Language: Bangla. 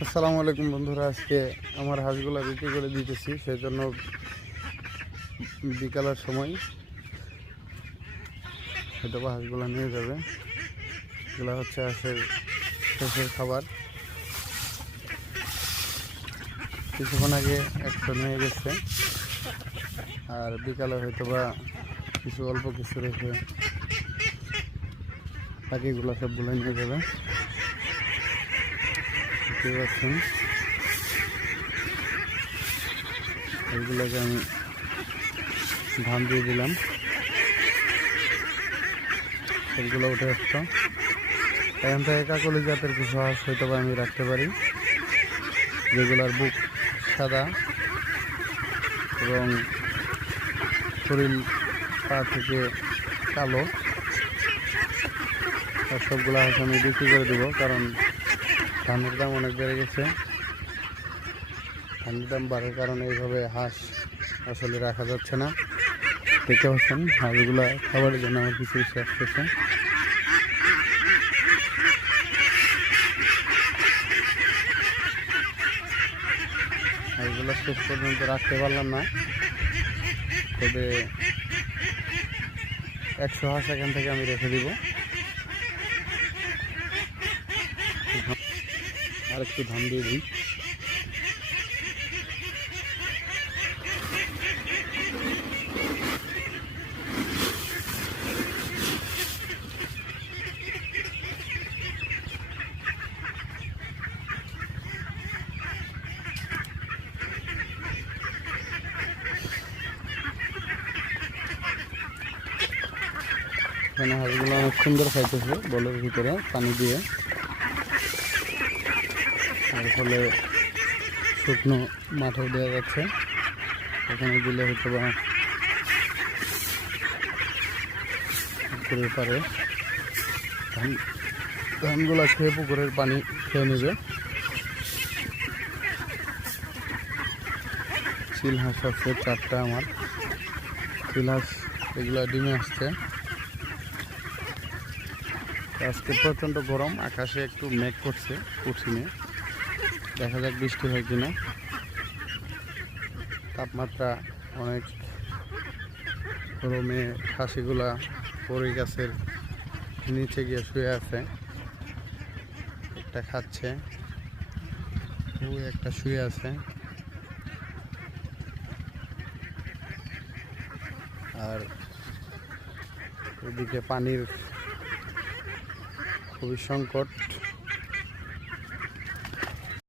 আসসালামু আলাইকুম বন্ধুরা, আজকে আমার হাঁসগুলো বিক্রি করে দিতেছি, সেই জন্য বিকালের সময় হয়তো বা হাঁসগুলো নিয়ে যাবে। এগুলো হচ্ছে হাঁসের শেষের খাবার। কিছুক্ষণ আগে একশো নিয়ে গেছে, আর বিকালে হয়তো বা অল্প কিছু রেখে বাকিগুলো সবগুলো নিয়ে যাবে। দেখতে পাচ্ছেন, এইগুলোকে আমি ধান দিয়ে দিলাম, সবগুলো উঠে আসতো। এখান থেকে কাকলি জাতের কিছু হাঁস হয়তো বা আমি রাখতে পারি, যেগুলোর বুক সাদা এবং শরীর পা থেকে কালো। আর সবগুলো হাঁস আমি বিক্রি করে দেবো, কারণ ধানের দাম অনেক বেড়ে গেছে। ধানের দাম বাড়ার কারণে এইভাবে হাঁস আসলে রাখা যাচ্ছে না। দেখতে পাচ্ছেন হাঁসগুলা খাবারের জন্য আমার কিছু আসতেছে। হাঁসগুলো শেষ পর্যন্ত রাখতে পারলাম না, তবে 100 হাঁস এখান থেকে আমি রেখে দিব। আর একটু ধান দিয়ে দিই। এখানে হাঁসগুলো অনেক সুন্দর খাইতেছে বলের ভিতরে পানি দিয়ে, এর ফলে শুকনো মাঠে দেওয়া যাচ্ছে। এখানে দিলে হয়তো বা পুকুরের পারে ধানগুলা খেয়ে পুকুরের পানি খেয়ে নেবে। চিল হাঁস আছে 4টা আমার। চিল হাঁস এগুলা ডিমে আসছে। আজকে প্রচণ্ড গরম, আকাশে একটু মেঘ করছে কঠিনে, দেখা যাক বৃষ্টি হয় কিনা। তাপমাত্রা অনেক গরমে খাসিগুলা বড়ই গাছের নিচে গিয়ে শুয়ে আছে, একটা খাচ্ছে, ওই একটা শুয়ে আছে। আর ওইদিকে পানির খুবই সংকট।